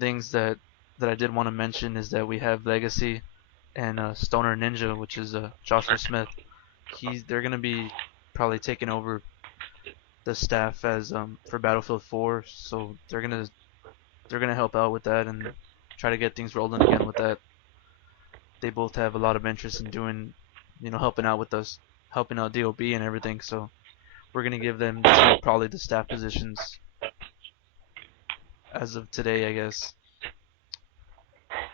things that I did want to mention is that we have Legacy and Stoner Ninja, which is Joshua Smith. They're gonna be probably taking over the staff as for Battlefield 4, so they're gonna help out with that and try to get things rolling again with that. They both have a lot of interest in doing, helping out with us, helping out DOB and everything. So we're gonna give them probably the staff positions as of today, I guess.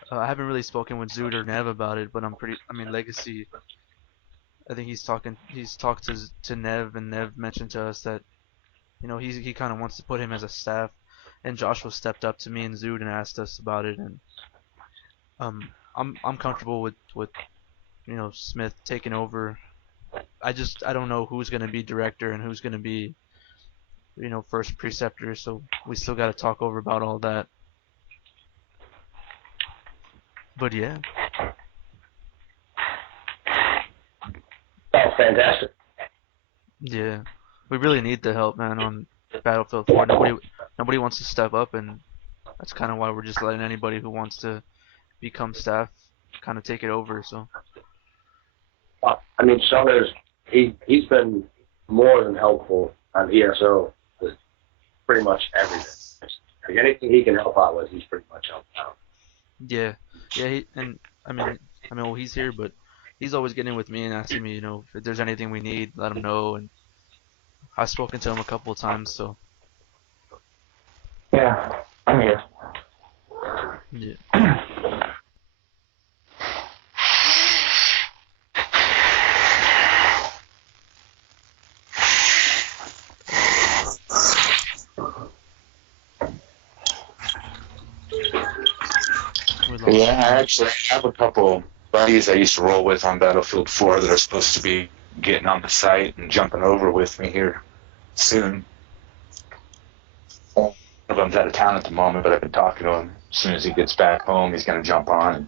I haven't really spoken with Zoot or Nev about it, but I mean, Legacy. I think he's talked to Nev, and Nev mentioned to us that he kind of wants to put him as a staff, and Joshua stepped up to me and Zoot and asked us about it, and I'm comfortable with Smith taking over. I don't know who's gonna be director and who's gonna be first preceptor, so we still got to talk over about all that. But yeah, That's fantastic. yeah, we really need the help, man, on Battlefield 4. Nobody wants to step up, and that's kind of why we're just letting anybody who wants to become staff kind of take it over. So I mean, Sellers, he's been more than helpful on ESO with pretty much everything. Like anything he can help out with, he's pretty much helped out. yeah, yeah, and well, he's here, but he's always getting with me and asking me, if there's anything we need, let him know. And I've spoken to him a couple of times, so Yeah, I'm here. yeah. Yeah, I actually have a couple buddies I used to roll with on Battlefield 4 that are supposed to be getting on the site and jumping over with me here soon. One of them's out of town at the moment, but I've been talking to him. As soon as he gets back home, he's going to jump on and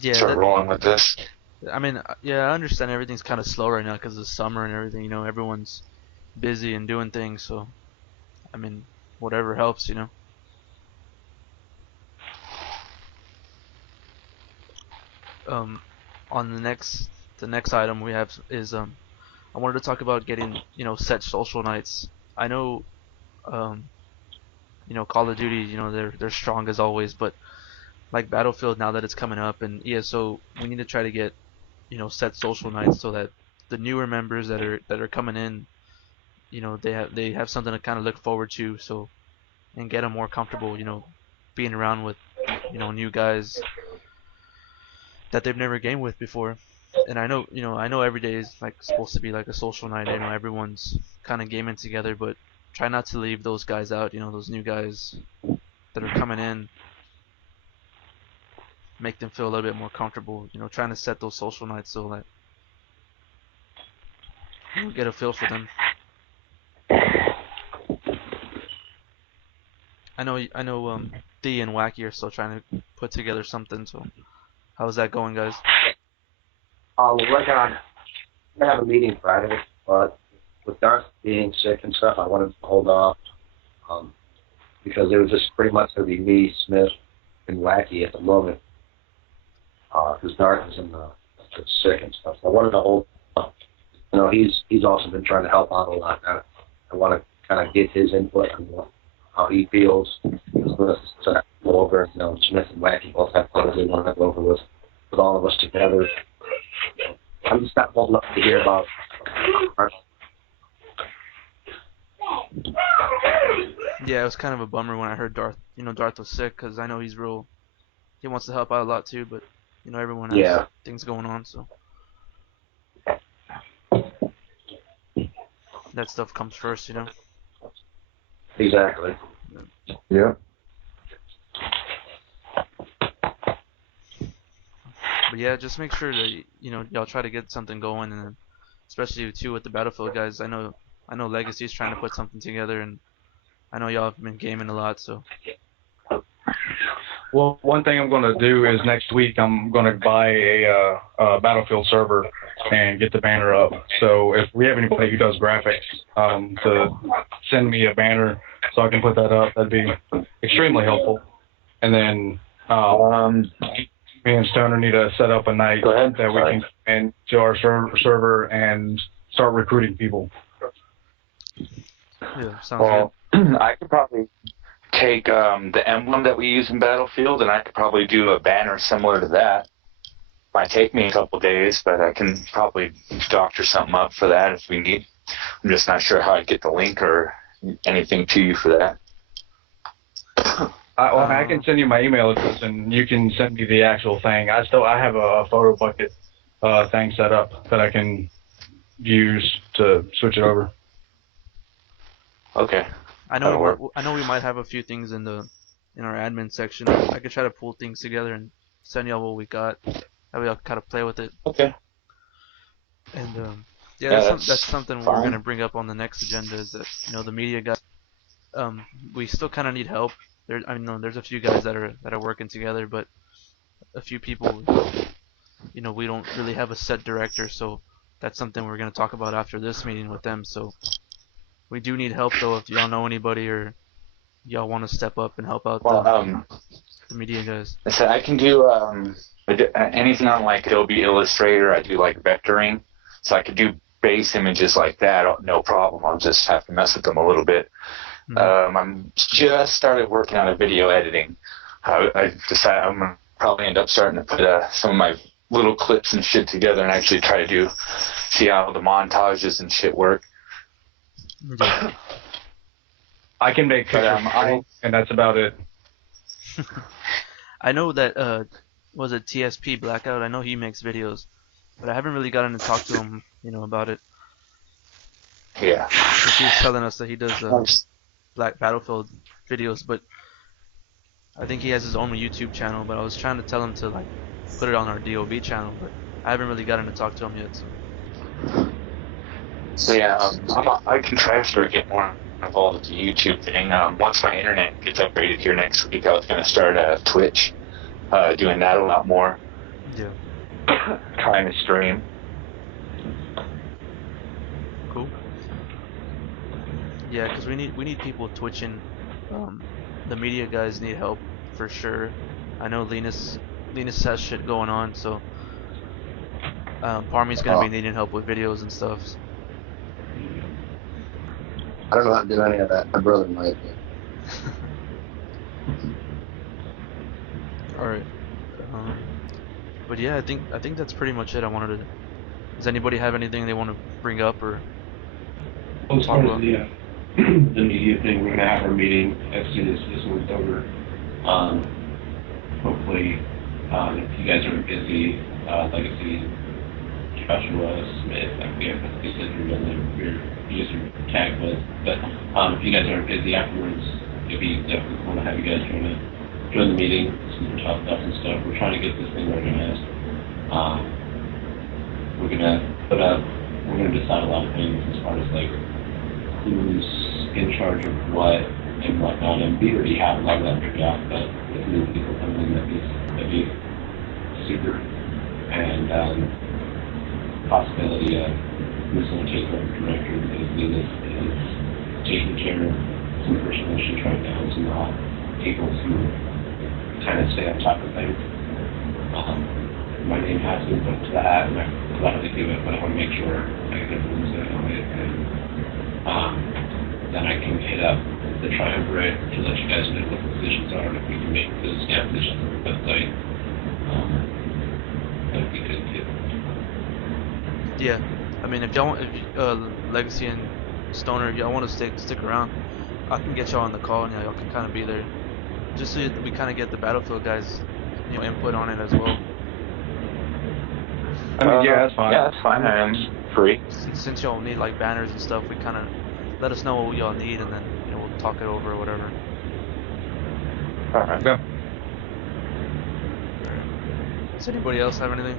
Yeah, start rolling with this. I mean, yeah, I understand everything's kind of slow right now because of summer and everything. Everyone's busy and doing things. So, I mean, whatever helps. Um, on the next item we have is I wanted to talk about getting set social nights. I know Call of Duty, they're strong as always, but like Battlefield, now that it's coming up, and ESO, we need to try to get set social nights so that the newer members that are coming in, they have something to kind of look forward to, so and get them more comfortable, being around with new guys that they've never gamed with before. And I know every day is like supposed to be like a social night. Everyone's kind of gaming together, but try not to leave those guys out. Those new guys that are coming in, make them feel a little bit more comfortable. Trying to set those social nights so that you get a feel for them. I know D and Wacky are still trying to put together something. So how's that going, guys? We're working on, we're going to have a meeting Friday, but with Darth being sick and stuff, I wanted to hold off because it was just pretty much going to be me, Smith, and Wacky at the moment because Darth is sick and stuff. So I wanted to hold off. He's also been trying to help out a lot. I want to kind of get his input on how he feels. So go over, Smith and Wacky both have plans they want to go over with all of us together. I'm just not old enough to hear about. Yeah, it was kind of a bummer when I heard Darth was sick because I know he wants to help out a lot too, but everyone has things going on, so that stuff comes first. Exactly. Yeah. But yeah, just make sure that y'all try to get something going, and especially too with the Battlefield guys. I know Legacy's trying to put something together, and I know y'all have been gaming a lot, so Well, one thing I'm going to do is next week I'm going to buy a Battlefield server and get the banner up. So if we have anybody who does graphics, to send me a banner so I can put that up, that'd be extremely helpful. And then me and Stoner need to set up a night that we can come into our server and start recruiting people. Yeah, sounds good. I could probably take the emblem that we use in Battlefield, and I could probably do a banner similar to that. Might take me a couple days, but I can probably doctor something up for that if we need. I'm just not sure how I'd get the link or anything to you for that. I can send you my email address, and you can send me the actual thing. I have a photo bucket thing set up that I can use to switch it over. Okay. I know we might have a few things in our admin section. I could try to pull things together and send y'all what we got. That way y'all kind of play with it. Okay. And that's something we're gonna bring up on the next agenda. Is that the media guys, we still kind of need help. There's a few guys that are working together, but a few people, we don't really have a set director. So that's something we're gonna talk about after this meeting with them. So. We do need help though. If y'all know anybody or y'all want to step up and help out the media guys. So I can do anything on like Adobe Illustrator. I do like vectoring, so I could do base images like that. No problem. I'll just have to mess with them a little bit. I'm just started working on a video editing. I decided I'm gonna probably end up starting to put some of my little clips and shit together and actually try to see how the montages and shit work. Yeah. I can make pictures, and that's about it. I know that was it TSP Blackout. I know he makes videos, but I haven't really gotten to talk to him, about it. Yeah. He was telling us that he does Black Battlefield videos, but I think he has his own YouTube channel. But I was trying to tell him to put it on our DOB channel, but I haven't really gotten to talk to him yet. So yeah, I can try to get more involved with the YouTube thing. Once my internet gets upgraded here next week, I was going to start Twitch, doing that a lot more. Yeah. Trying to stream. Cool. Yeah, because we need people twitching. The media guys need help for sure. I know Linus has shit going on, so Parmy's gonna be needing help with videos and stuff. I don't know how to do any of that. My brother might. All right. But yeah, I think that's pretty much it. Does anybody have anything they want to bring up or? Well, as far as the media thing, we're gonna have our meeting as soon as this one's over. Hopefully, if you guys are busy, Legacy, Joshua, Smith, we have a decision on your user tag list. But if you guys aren't busy afterwards, it'd be definitely cool to have you guys join the meeting, some talk stuff and stuff. We're trying to get this thing organized. We're gonna decide a lot of things as far as who's in charge of what and whatnot. And we already have a lot of that figured out, but with new people coming in, that'd be super. And possibility of who's going to take over director because Venus is taking care of some personal issues right now, and some people who kind of stay on top of things. My name has been put to that, and I'm glad to do it, but I want to make sure I get everyone's in on it, and then I can hit up the triumvirate to let you guys know what the positions are, and if we can make those positions on the website, that'd be good too. Yeah, I mean, if y'all want, Legacy and Stoner, if y'all want to stick around, I can get y'all on the call and y'all can kind of be there, just so we kind of get the Battlefield guys, input on it as well. I mean, yeah, that's fine. Yeah, that's fine. I'm free. Since y'all need banners and stuff, we kind of let us know what y'all need, and then we'll talk it over or whatever. All right. Yeah. Does anybody else have anything?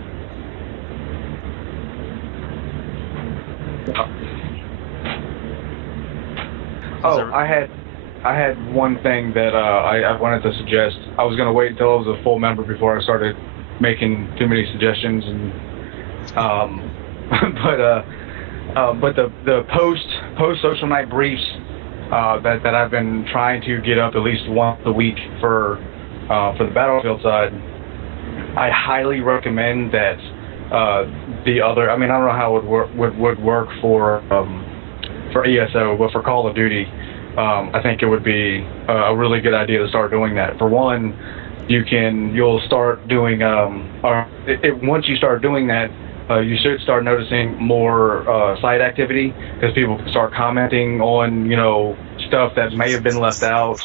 Oh, I had I had one thing that I wanted to suggest. I was gonna wait until I was a full member before I started making too many suggestions, and but the post social night briefs that I've been trying to get up at least once a week for the Battlefield side, I highly recommend that the other. I mean, I don't know how it would work for ESO, but for Call of Duty, I think it would be a really good idea to start doing that. For one, you'll start doing once you start doing that, you should start noticing more site activity, because people can start commenting on stuff that may have been left out.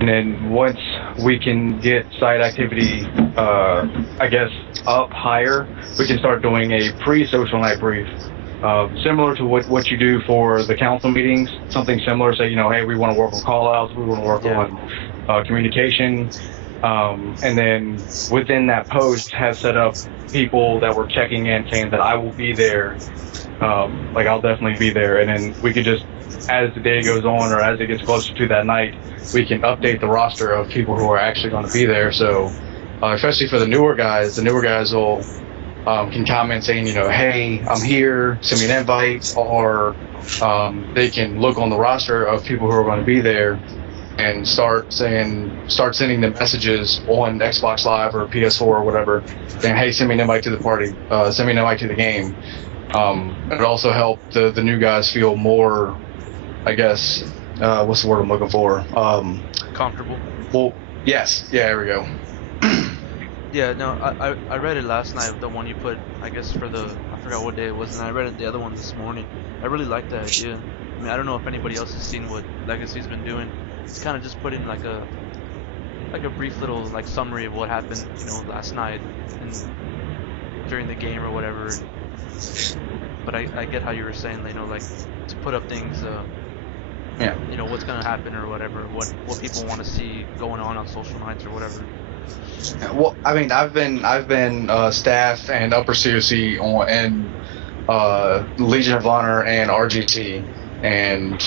And then once we can get site activity, I guess, up higher, we can start doing a pre-social night brief. Similar to what you do for the council meetings, something similar. Say, hey, we want to work on call-outs, we want to work on communication, and then within that post have set up people that were checking in, saying that I will be there. Like, I'll definitely be there, and then we could just, as the day goes on or as it gets closer to that night, we can update the roster of people who are actually going to be there. So, especially for the newer guys will can comment saying, hey, I'm here, send me an invite, or they can look on the roster of people who are going to be there and start sending them messages on Xbox Live or PS4 or whatever, saying, hey, send me an invite to the party, send me an invite to the game. It also help the new guys feel more, I guess, what's the word I'm looking for? Comfortable. Well, yes, yeah, there we go. Yeah, no, I read it last night, the one you put, I guess, for I forgot what day it was, and I read it the other one this morning. I really like that idea. I mean, I don't know if anybody else has seen what Legacy's been doing. It's kind of just putting like a brief little like summary of what happened, last night and during the game or whatever. But I get how you were saying, like to put up things, Yeah. What's gonna happen or whatever, what people want to see going on social nights or whatever. Well, I mean, I've been staff and upper COC in Legion of Honor and RGT, and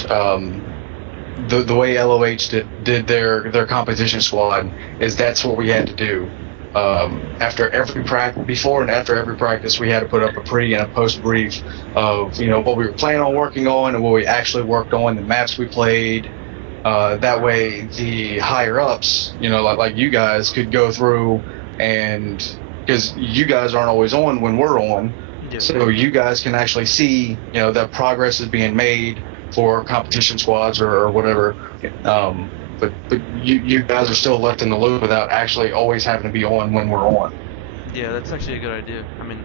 the way LOH did their competition squad is that's what we had to do. After every before and after every practice, we had to put up a pre and a post brief of what we were planning on working on and what we actually worked on, the maps we played. That way, the higher ups, like you guys, could go through, and because you guys aren't always on when we're on, so you guys can actually see, that progress is being made for competition squads or whatever. But you guys are still left in the loop without actually always having to be on when we're on. Yeah, that's actually a good idea. I mean,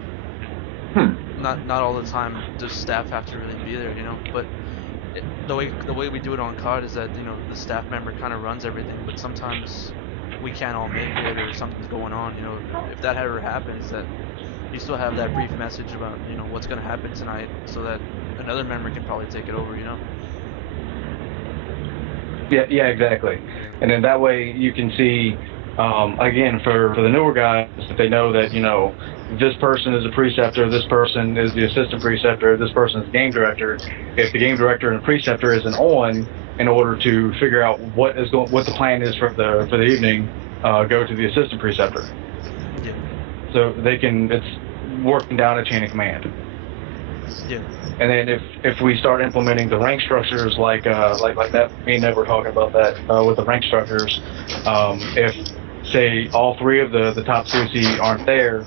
not all the time does staff have to really be there, but the way we do it on COD is that the staff member kind of runs everything, but sometimes we can't all make it or something's going on. If that ever happens, that you still have that brief message about what's going to happen tonight, so that another member can probably take it over. Yeah, exactly. And then that way you can see, again, for the newer guys, that they know that this person is a preceptor, this person is the assistant preceptor, this person is the game director. If the game director and preceptor isn't on, in order to figure out what the plan is for the evening, go to the assistant preceptor. Yeah. So it's working down a chain of command. Yeah. And then if we start implementing the rank structures like that, me and Ned were talking about that with the rank structures. If say all three of the top COC aren't there,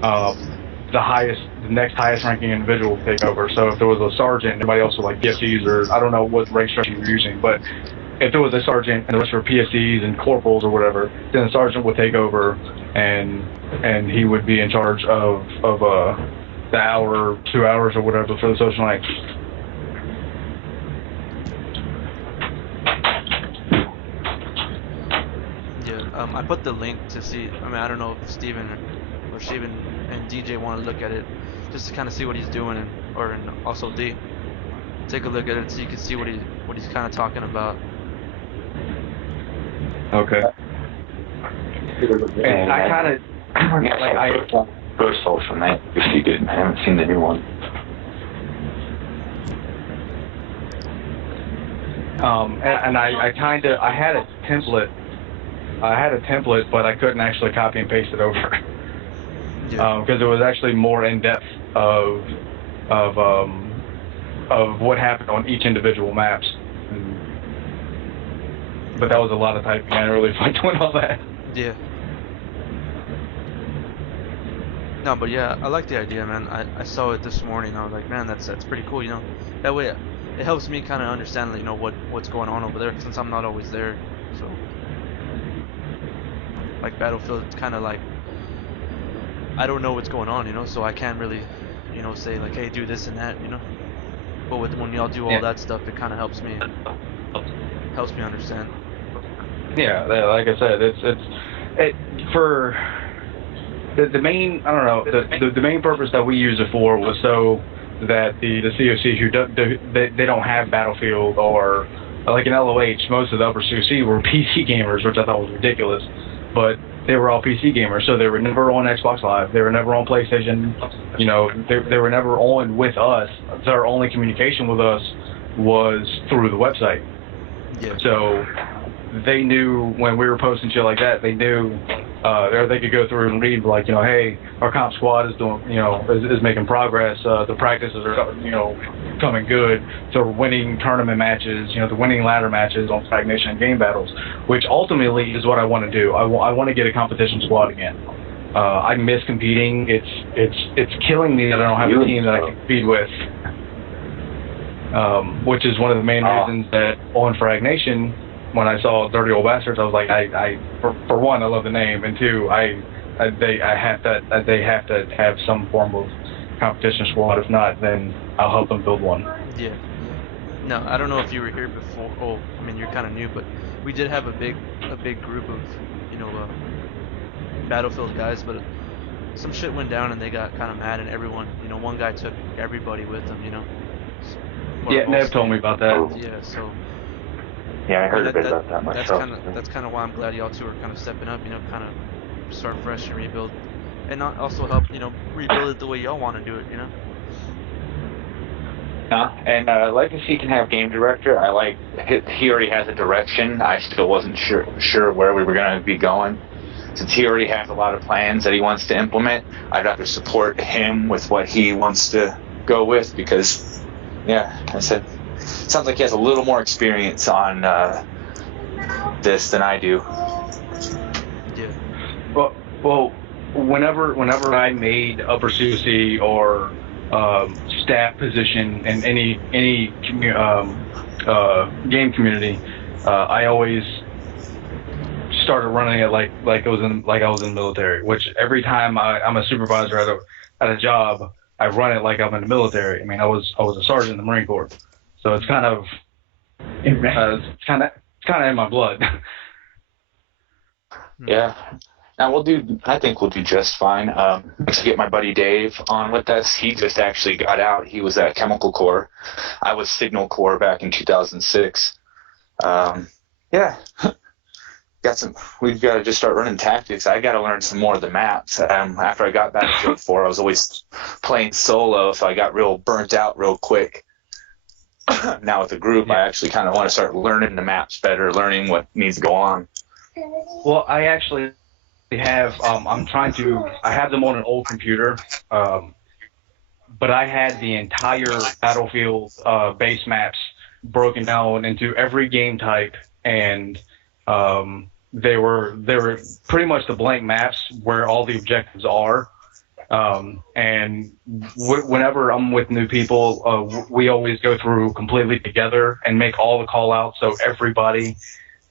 the next highest ranking individual will take over. So if there was a sergeant, everybody else was like PSCs, or I don't know what rank structure you're using, but if there was a sergeant and the rest were PSCs and corporals or whatever, then the sergeant would take over and he would be in charge of the hour, 2 hours or whatever for the social night. Yeah, I put the link to see. I mean, I don't know if Steven or Steven and DJ want to look at it, just to kind of see what he's doing, and also D. Take a look at it so you can see what he's kind of talking about. Okay. And I kind of First social night, if you didn't, I haven't seen the new one. and I had a template. I had a template, but I couldn't actually copy and paste it over because it was actually more in depth of what happened on each individual maps. But that was a lot of typing. I didn't really like doing all that. Yeah. No, but yeah, I like the idea, man. I saw it this morning. I was like, man, that's pretty cool. That way it helps me kind of understand, what's going on over there, since I'm not always there. So, like Battlefield, it's kind of like I don't know what's going on, so I can't really, say like, hey, do this and that, But when y'all do all that stuff, it kind of helps me understand. Yeah, like I said, for the main, I don't know, the main purpose that we use it for was so that the COC they don't have Battlefield, or like in LOH, most of the upper COC were PC gamers, which I thought was ridiculous, but they were all PC gamers, so they were never on Xbox Live, they were never on PlayStation, they were never on with us. Their only communication with us was through the website. Yeah. So they knew when we were posting shit like that, they knew, or they could go through and read like, hey, our comp squad is doing, is making progress. The practices are, coming good. So we're winning tournament matches, the winning ladder matches on Stagnation and game battles, which ultimately is what I want to do. I want to get a competition squad again. I miss competing. It's killing me that I don't have a team that I can compete with. Which is one of the main reasons that on Fragnation, when I saw Dirty Old Bastards, I was like, for one, I love the name, and two, they have to have some form of competition squad. If not, then I'll help them build one. Yeah. No, I don't know if you were here before. Oh, I mean, you're kind of new, but we did have a big group of, Battlefield guys, but some shit went down and they got kind of mad, and everyone, one guy took everybody with him, So, yeah, Nev told me about that. Yeah, so. Yeah, I heard a bit about that myself. That's kind of why I'm glad y'all two are kind of stepping up, kind of start fresh and rebuild, and not also help, rebuild it the way y'all want to do it, And Legacy can have game director. I like he already has a direction. I still wasn't sure where we were going to be going. Since he already has a lot of plans that he wants to implement, I'd rather support him with what he wants to go with, because, yeah, I said, it sounds like he has a little more experience on this than I do. Yeah. Well, whenever I made upper COC or staff position in any game community, I always started running it like I was in the military. Which every time I'm a supervisor at a job, I run it like I'm in the military. I mean, I was a sergeant in the Marine Corps, so it's kind of in my blood. Yeah. Now I think we'll do just fine. Once I get my buddy Dave on with us, he just actually got out. He was at Chemical Corps. I was Signal Corps back in 2006. Yeah. We've got to just start running tactics. I got to learn some more of the maps. After I got Battlefield 4, I was always playing solo, so I got real burnt out real quick. Now with the group, I actually kind of want to start learning the maps better, learning what needs to go on. Well, I actually have, I have them on an old computer, but I had the entire Battlefield base maps broken down into every game type, and they were pretty much the blank maps where all the objectives are. And whenever I'm with new people, we always go through completely together and make all the call outs so everybody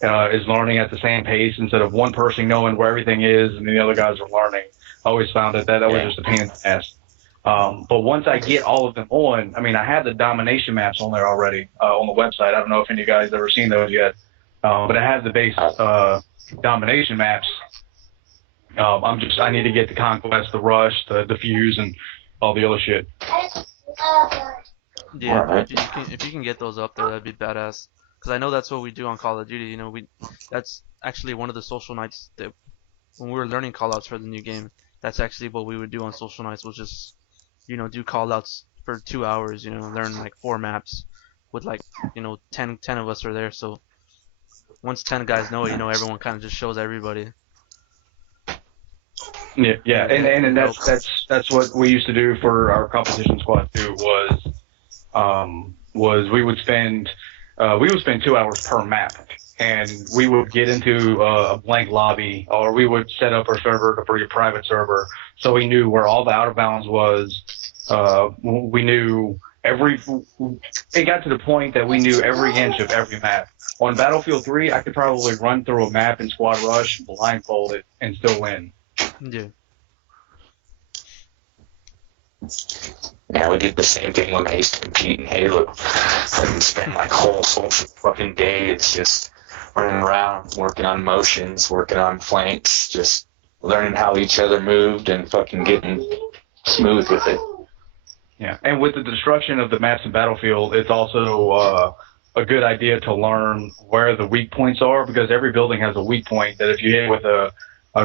is learning at the same pace, instead of one person knowing where everything is and the other guys are learning. I always found that was just a pain in the ass. But once I get all of them on, I mean, I have the domination maps on there already on the website. I don't know if any of you guys have ever seen those yet, but I have the base domination maps. I need to get the Conquest, the Rush, the Diffuse, and all the other shit. Yeah, Right. if you can get those up there, that'd be badass. Because I know that's what we do on Call of Duty. That's actually one of the social nights that when we were learning callouts for the new game. That's actually what we would do on social nights, was just do callouts for 2 hours. Learn like 4 maps, with like 10 of us are there. So once 10 guys know it, everyone kind of just shows everybody. Yeah, and that's what we used to do for our competition squad too. Was we would spend 2 hours per map, and we would get into a blank lobby, or we would set up our server for your private server, so we knew where all the out of bounds was. We knew it got to the point that we knew every inch of every map. On Battlefield 3, I could probably run through a map in Squad Rush, blindfolded, and still win. Yeah. Yeah, we did the same thing when I used to compete in Halo. I spend my whole fucking day, it's just running around, working on motions, working on flanks, just learning how each other moved and fucking getting smooth with it. Yeah, and with the destruction of the maps in Battlefield, it's also a good idea to learn where the weak points are, because every building has a weak point that if you hit with a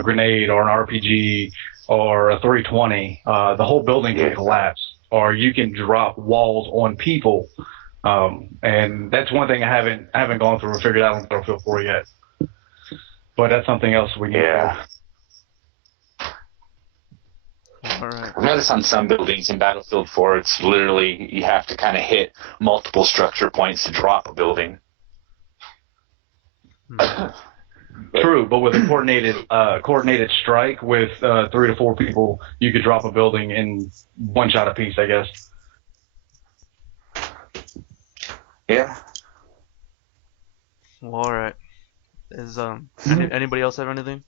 grenade or an RPG or a 320, the whole building can collapse, or you can drop walls on people. And that's one thing I haven't gone through and figured out on Battlefield 4 yet. But that's something else we can do. All right. I've noticed on some buildings in Battlefield 4, it's literally, you have to kind of hit multiple structure points to drop a building. True, but with a coordinated strike with 3 to 4 people, you could drop a building in one shot apiece, I guess. Yeah. Well, all right. Is anybody else have anything?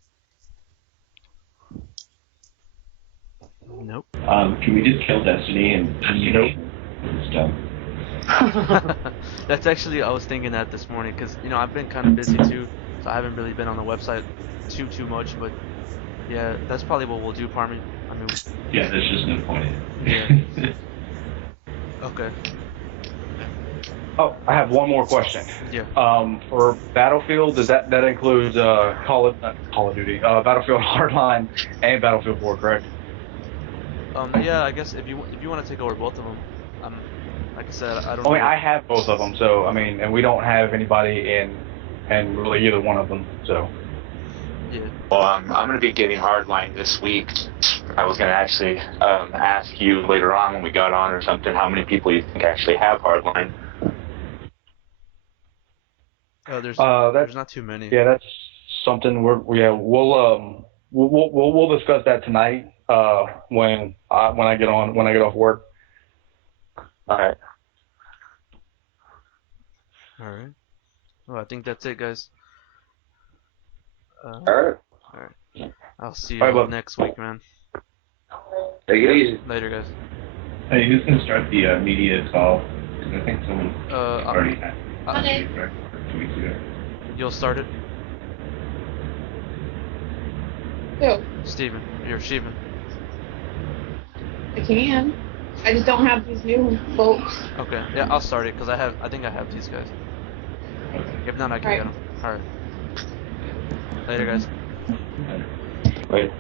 Nope. Can we just kill Destiny and it's done? That's actually, I was thinking that this morning, because I've been kind of busy too, so I haven't really been on the website too much. But yeah, that's probably what we'll do, Parmy. I mean, yeah, there's just no point. Yeah. Okay. Oh, I have one more question. Yeah. For Battlefield, that includes Call of Duty, Battlefield Hardline, and Battlefield 4, correct? Yeah, I guess if you want to take over both of them, like I said, I don't. I mean, I have both of them, so I mean, and we don't have anybody in really either one of them, so. Yeah. Well, I'm going to be getting Hardline this week. I was going to actually ask you later on when we got on or something, how many people you think actually have Hardline? There's not too many. Yeah, that's something we'll discuss that tonight when I get off work. All right. All right. Well, I think that's it, guys. All right. All right. I'll see you all next week, man. Take it easy. Later, guys. Hey, who's going to start the media call? Because I think someone already had it 2 weeks ago. You'll start it? Who? Steven. You're Steven. I can. I just don't have these new folks. Okay. Yeah, I'll start it, because I think I have these guys. Okay. If not, I can get them. Alright. Later, guys. Wait.